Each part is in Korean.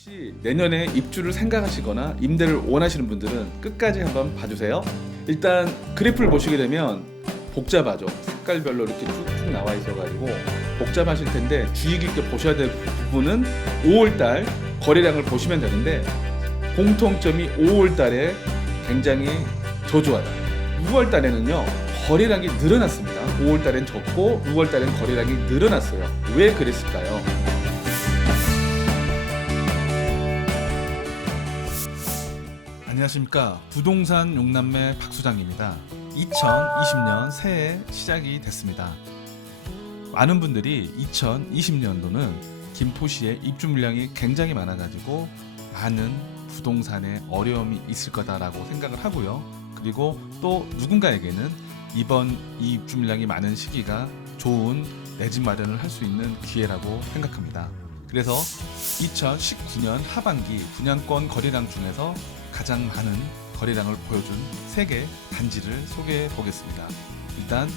혹시 내년에 입주를 생각하시거나 임대를 원하시는 분들은 끝까지 한번 봐주세요. 일단 그래프를 보시게 되면 복잡하죠. 색깔별로 이렇게 쭉쭉 나와 있어가지고 복잡하실 텐데 주의 깊게 보셔야 될 부분은 5월달 거래량을 보시면 되는데 공통점이 5월달에 굉장히 저조하다. 6월달에는요 거래량이 늘어났습니다. 5월달엔 적고 6월달엔 거래량이 늘어났어요. 왜 그랬을까요? 안녕하십니까. 부동산 용남매 박수장입니다. 2020년 새해 시작이 됐습니다. 많은 분들이 2020년도는 김포시에 입주 물량이 굉장히 많아가지고 많은 부동산에 어려움이 있을 거다라고 생각을 하고요. 그리고 또 누군가에게는 이번 이 입주 물량이 많은 시기가 좋은 내 집 마련을 할 수 있는 기회라고 생각합니다. 그래서 2019년 하반기 분양권 거래량 중에서 가장 많은 거래량을 보여준 3개 단지를 소개해 보겠습니다. 일단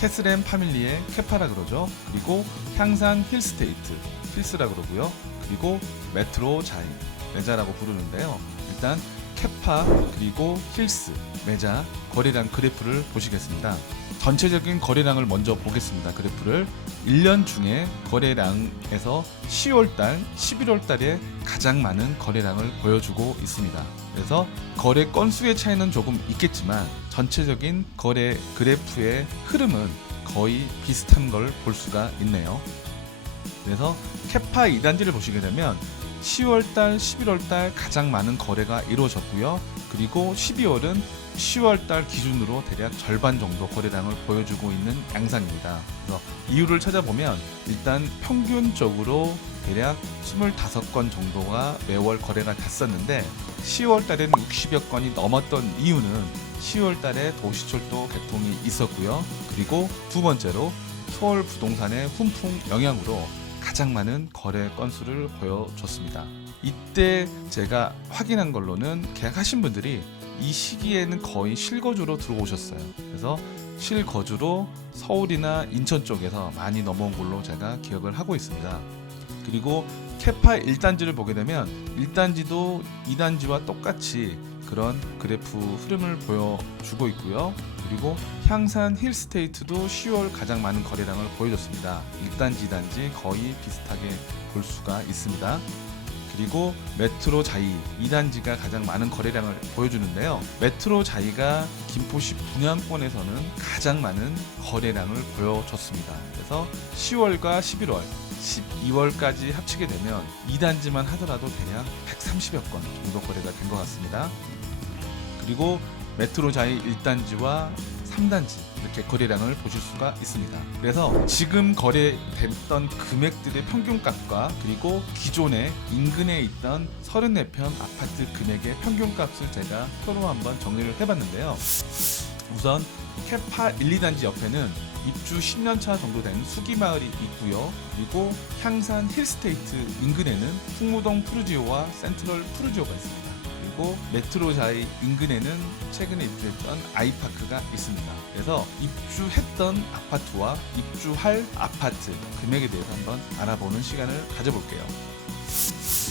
캐슬앤 파밀리의 캐파라 그러죠. 그리고 향산 힐스테이트 필스라 그러고요. 그리고 메트로 자이 메자라고 부르는데요. 일단 캐파 그리고 힐스 메자 거래량 그래프를 보시겠습니다. 전체적인 거래량을 먼저 보겠습니다. 그래프를 1년 중에 거래량에서 10월달, 11월달에 가장 많은 거래량을 보여주고 있습니다. 그래서 거래 건수의 차이는 조금 있겠지만 전체적인 거래 그래프의 흐름은 거의 비슷한 걸 볼 수가 있네요. 그래서 캐파 2단지를 보시게 되면 10월달, 11월달 가장 많은 거래가 이루어졌고요. 그리고 12월은 10월달 기준으로 대략 절반 정도 거래량을 보여주고 있는 양상입니다. 그래서 이유를 찾아보면 일단 평균적으로 대략 25건 정도가 매월 거래가 됐었는데 10월달에는 60여 건이 넘었던 이유는 10월달에 도시철도 개통이 있었고요. 그리고 두 번째로 서울 부동산의 훈풍 영향으로 가장 많은 거래 건수를 보여줬습니다. 이때 제가 확인한 걸로는 계약하신 분들이 이 시기에는 거의 실거주로 들어오셨어요. 그래서 실거주로 서울이나 인천 쪽에서 많이 넘어온 걸로 제가 기억을 하고 있습니다. 그리고 캐파 1단지를 보게 되면 1단지도 2단지와 똑같이 그런 그래프 흐름을 보여주고 있고요. 그리고 향산 힐스테이트도 10월 가장 많은 거래량을 보여줬습니다. 1단지, 2단지 거의 비슷하게 볼 수가 있습니다. 그리고 메트로 자이 2단지가 가장 많은 거래량을 보여주는데요. 메트로 자이가 김포시 분양권에서는 가장 많은 거래량을 보여줬습니다. 그래서 10월과 11월, 12월까지 합치게 되면 2단지만 하더라도 대략 130여 건 정도 거래가 된 것 같습니다. 그리고 메트로 자이 1단지와 3단지 이렇게 거래량을 보실 수가 있습니다. 그래서 지금 거래됐던 금액들의 평균값과 그리고 기존에 인근에 있던 34평 아파트 금액의 평균값을 제가 표로 한번 정리를 해봤는데요. 우선 캐파 1, 2단지 옆에는 입주 10년차 정도 된 수기마을이 있고요. 그리고 향산 힐스테이트 인근에는 풍무동 푸르지오와 센트럴 푸르지오가 있습니다. 그리고 메트로 자이 인근에는 최근에 입주했던 아이파크가 있습니다. 그래서 입주했던 아파트와 입주할 아파트 금액에 대해서 한번 알아보는 시간을 가져볼게요.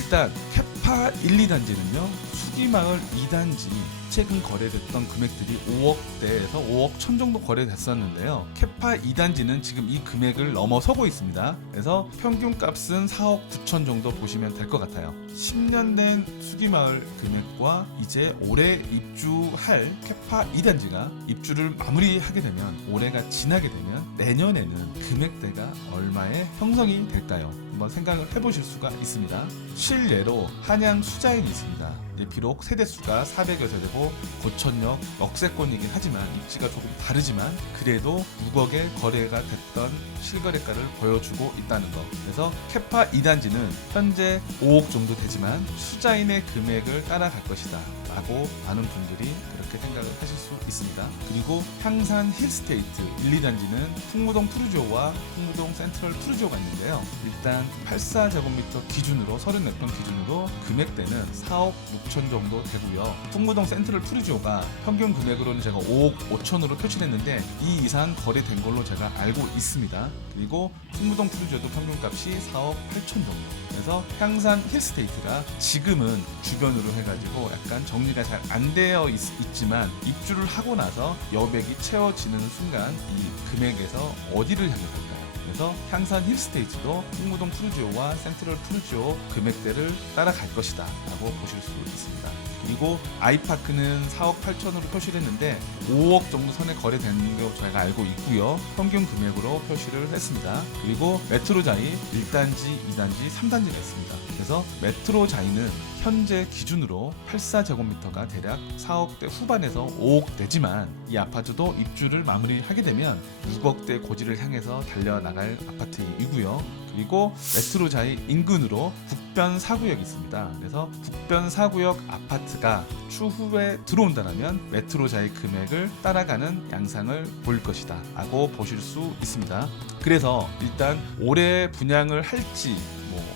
일단 캐파 1, 2단지는요 수기마을 2단지 최근 거래됐던 금액들이 5억대에서 5억 천 정도 거래됐었는데요. 캐파 2단지는 지금 이 금액을 넘어서고 있습니다. 그래서 평균값은 4억 9천 정도 보시면 될 것 같아요. 10년 된 수기마을 금액과 이제 올해 입주할 캐파 2단지가 입주를 마무리하게 되면 올해가 지나게 되면 내년에는 금액대가 얼마에 형성이 될까요? 한번 생각을 해보실 수가 있습니다. 실례로 한양 수자인이 있습니다. 비록 세대수가 400여 세대고 고천역 역세권이긴 하지만 입지가 조금 다르지만 그래도 6억의 거래가 됐던 실거래가를 보여주고 있다는 것. 그래서 캐파 2단지는 현재 5억 정도 되지만 수자인의 금액을 따라갈 것이다 라고 많은 분들이 그렇게 생각을 하실 수 있습니다. 그리고 향산 힐스테이트 1, 2단지는 풍무동 푸르지오와 풍무동 센트럴 푸르지오가 있는데요. 일단 84제곱미터 기준으로 34평 기준으로 금액대는 4억 6천 정도 되고요. 풍무동 센트럴 푸르지오가 평균 금액으로는 제가 5억 5천으로 표시했는데 이 이상 거래된 걸로 제가 알고 있습니다. 그리고 풍무동 푸르지오도 평균값이 4억 8천 정도. 그래서 향산 힐스테이트가 지금은 주변으로 해가지고 약간 정리가 잘 안 되어 있지만 입주를 하고 나서 여백이 채워지는 순간 이 금액에서 어디를 향해 갈까요? 그래서 향산 힐스테이트도 풍무동 푸르지오와 센트럴 푸르지오 금액대를 따라갈 것이다 라고 보실 수 있습니다. 그리고 아이파크는 4억 8천으로 표시를 했는데 5억 정도 선에 거래되는 거 저희가 알고 있고요. 평균 금액으로 표시를 했습니다. 그리고 메트로자이 1단지, 2단지, 3단지가 있습니다. 그래서 메트로자이는 현재 기준으로 84제곱미터가 대략 4억대 후반에서 5억대지만 이 아파트도 입주를 마무리하게 되면 6억대 고지를 향해서 달려나갈 아파트이고요. 그리고 메트로자이 인근으로 북변 4구역이 있습니다. 그래서 북변 4구역 아파트가 추후에 들어온다면 메트로자이 금액을 따라가는 양상을 보일 것이다 라고 보실 수 있습니다. 그래서 일단 올해 분양을 할지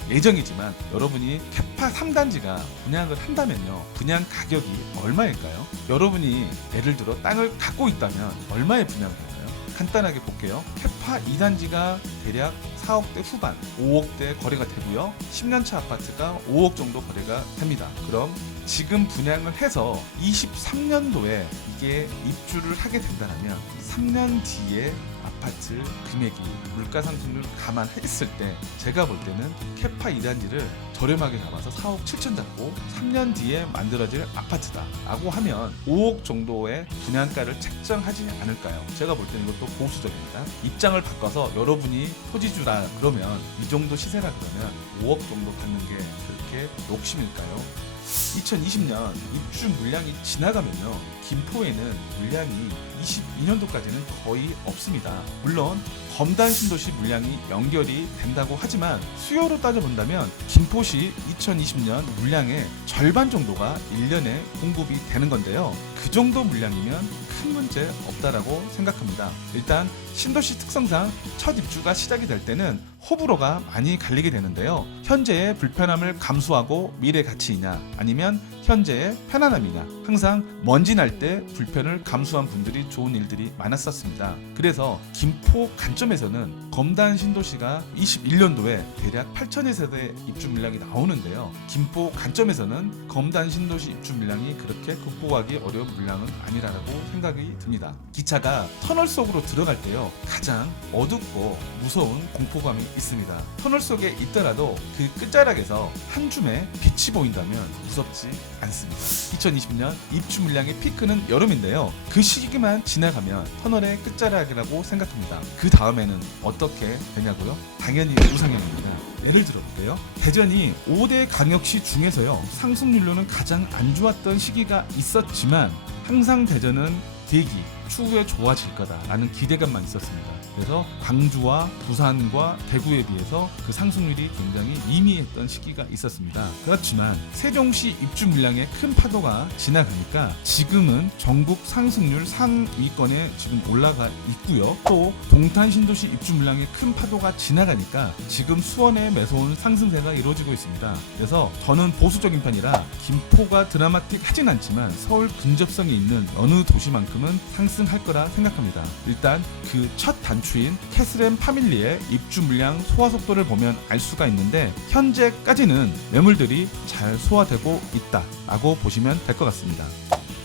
예정이지만 여러분이 캐파 3단지가 분양을 한다면요, 분양 가격이 얼마일까요? 여러분이 예를 들어 땅을 갖고 있다면 얼마에 분양을 할까요? 간단하게 볼게요. 캐파 2단지가 대략 4억대 후반, 5억대 거래가 되고요. 10년차 아파트가 5억 정도 거래가 됩니다. 그럼 지금 분양을 해서 23년도에 이게 입주를 하게 된다면 3년 뒤에 아파트 금액이 물가 상승률 감안했을 때 제가 볼 때는 캐파 2단지를 저렴하게 잡아서 4억 7천 잡고 3년 뒤에 만들어질 아파트다 라고 하면 5억 정도의 분양가를 책정하지 않을까요? 제가 볼 때는 이것도 보수적입니다. 입장을 바꿔서 여러분이 토지주라 그러면 이 정도 시세라 그러면 5억 정도 받는 게 그렇게 욕심일까요? 2020년 입주 물량이 지나가면요, 김포에는 물량이 22년도까지는 거의 없습니다. 물론 검단 신도시 물량이 연결이 된다고 하지만 수요로 따져본다면 김포시 2020년 물량의 절반 정도가 1년에 공급이 되는 건데요. 그 정도 물량이면 큰 문제 없다라고 생각합니다. 일단 신도시 특성상 첫 입주가 시작이 될 때는 호불호가 많이 갈리게 되는데요. 현재의 불편함을 감수하고 미래 가치이냐 아니면 현재의 편안함이냐, 항상 먼지 날 때 불편을 감수한 분들이 좋은 일들이 많았었습니다. 그래서 김포 관점에서는 검단 신도시가 21년도에 대략 8,000여 세대 입주 물량이 나오는데요. 김포 관점에서는 검단 신도시 입주 물량이 그렇게 극복하기 어려운 물량은 아니라고 생각이 듭니다. 기차가 터널 속으로 들어갈 때요, 가장 어둡고 무서운 공포감이 있습니다. 터널 속에 있더라도 그 끝자락에서 한 줌의 빛이 보인다면 무섭지 않습니다. 2020년 입주 물량의 피크는 여름인데요. 그 시기만 지나가면 터널의 끝자락이라고 생각합니다. 그 다음에는 어떻게 되냐고요? 당연히 우상향입니다. 예를 들어볼게요. 대전이 5대 광역시 중에서요, 상승률로는 가장 안 좋았던 시기가 있었지만 항상 대전은 대기, 추후에 좋아질 거다라는 기대감만 있었습니다. 그래서 광주와 부산과 대구에 비해서 그 상승률이 굉장히 미미했던 시기가 있었습니다. 그렇지만 세종시 입주 물량의 큰 파도가 지나가니까 지금은 전국 상승률 상위권에 지금 올라가 있고요. 또 동탄 신도시 입주 물량의 큰 파도가 지나가니까 지금 수원의 매서운 상승세가 이루어지고 있습니다. 그래서 저는 보수적인 편이라 김포가 드라마틱하진 않지만 서울 근접성이 있는 어느 도시만큼은 상승할 거라 생각합니다. 일단 그 첫 단추인 캐슬앤 파밀리의 입주 물량 소화 속도를 보면 알 수가 있는데 현재까지는 매물들이 잘 소화되고 있다라고 보시면 될 것 같습니다.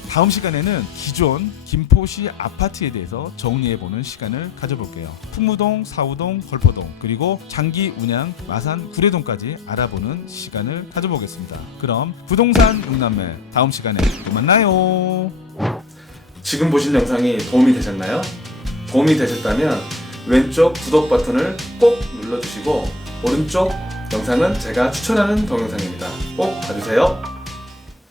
다음 시간에는 기존 김포시 아파트에 대해서 정리해보는 시간을 가져볼게요. 풍무동, 사우동, 걸포동, 그리고 장기 운양 마산 구례동까지 알아보는 시간을 가져보겠습니다. 그럼 부동산 육남매 다음 시간에 또 만나요. 지금 보신 영상이 도움이 되셨나요? 도움이 되셨다면 왼쪽 구독 버튼을 꼭 눌러주시고 오른쪽 영상은 제가 추천하는 동영상입니다. 꼭 봐주세요.